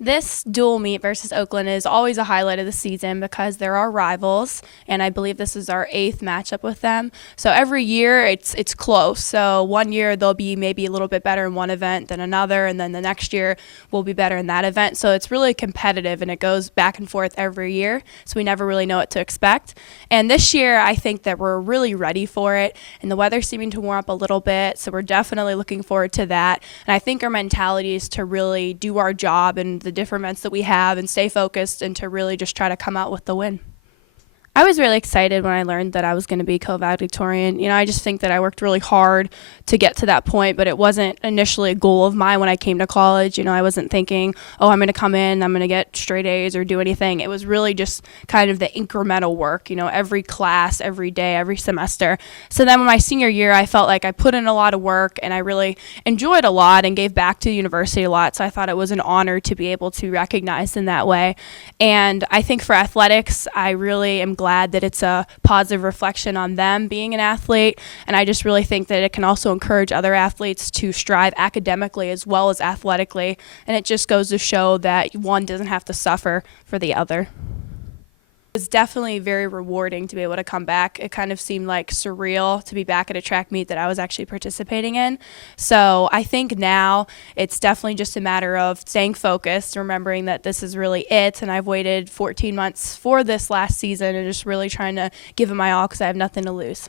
This dual meet versus Oakland is always a highlight of the season because there are rivals, and I believe this is our 8th matchup with them. So every year it's close. So one year they'll be maybe a little bit better in one event than another, and then the next year we'll be better in that event. So it's really competitive, and it goes back and forth every year. So we never really know what to expect. And this year I think that we're really ready for it, and the weather's seeming to warm up a little bit. So we're definitely looking forward to that. And I think our mentality is to really do our job and the different events that we have and stay focused and to really just try to come out with the win. I was really excited when I learned that I was going to be co-valedictorian. I just think that I worked really hard to get to that point, but it wasn't initially a goal of mine when I came to college. I wasn't thinking, oh, I'm going to come in, I'm going to get straight A's or do anything. It was really just kind of the incremental work, every class, every day, every semester. So then when my senior year, I felt like I put in a lot of work and I really enjoyed a lot and gave back to the university a lot. So I thought it was an honor to be able to be recognized in that way. And I think for athletics, I really am glad that it's a positive reflection on them being an athlete, and I just really think that it can also encourage other athletes to strive academically as well as athletically, and it just goes to show that one doesn't have to suffer for the other. It was definitely very rewarding to be able to come back. It kind of seemed like surreal to be back at a track meet that I was actually participating in. So I think now it's definitely just a matter of staying focused, remembering that this is really it, and I've waited 14 months for this last season and just really trying to give it my all because I have nothing to lose.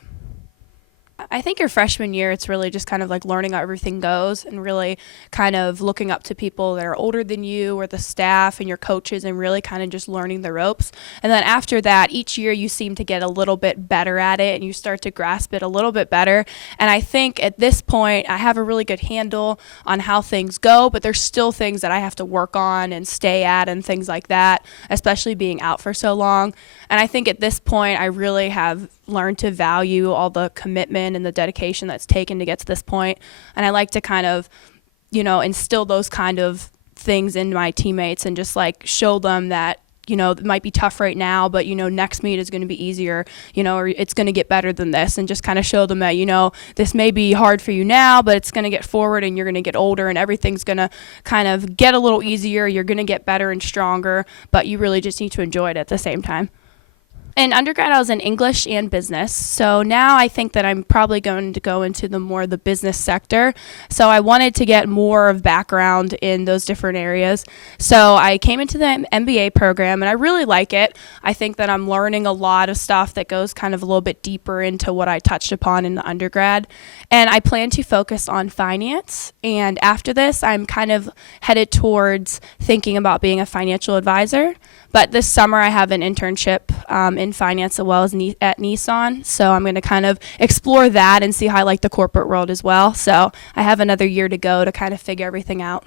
I think your freshman year, it's really just kind of like learning how everything goes and really kind of looking up to people that are older than you or the staff and your coaches and really kind of just learning the ropes. And then after that, each year you seem to get a little bit better at it and you start to grasp it a little bit better. And I think at this point, I have a really good handle on how things go, but there's still things that I have to work on and stay at and things like that, especially being out for so long. And I think at this point, I really have learned to value all the commitment and the dedication that's taken to get to this point. And I like to kind of, instill those kind of things in my teammates and just like show them that, it might be tough right now, but, next meet is going to be easier, or it's going to get better than this, and just kind of show them that, this may be hard for you now, but it's going to get forward and you're going to get older and everything's going to kind of get a little easier. You're going to get better and stronger, but you really just need to enjoy it at the same time. In undergrad, I was in English and business. So now I think that I'm probably going to go into the business sector. So I wanted to get more of background in those different areas. So I came into the MBA program and I really like it. I think that I'm learning a lot of stuff that goes kind of a little bit deeper into what I touched upon in the undergrad. And I plan to focus on finance. And after this, I'm kind of headed towards thinking about being a financial advisor. But this summer I have an internship in finance as well as at Nissan. So I'm going to kind of explore that and see how I like the corporate world as well. So I have another year to go to kind of figure everything out.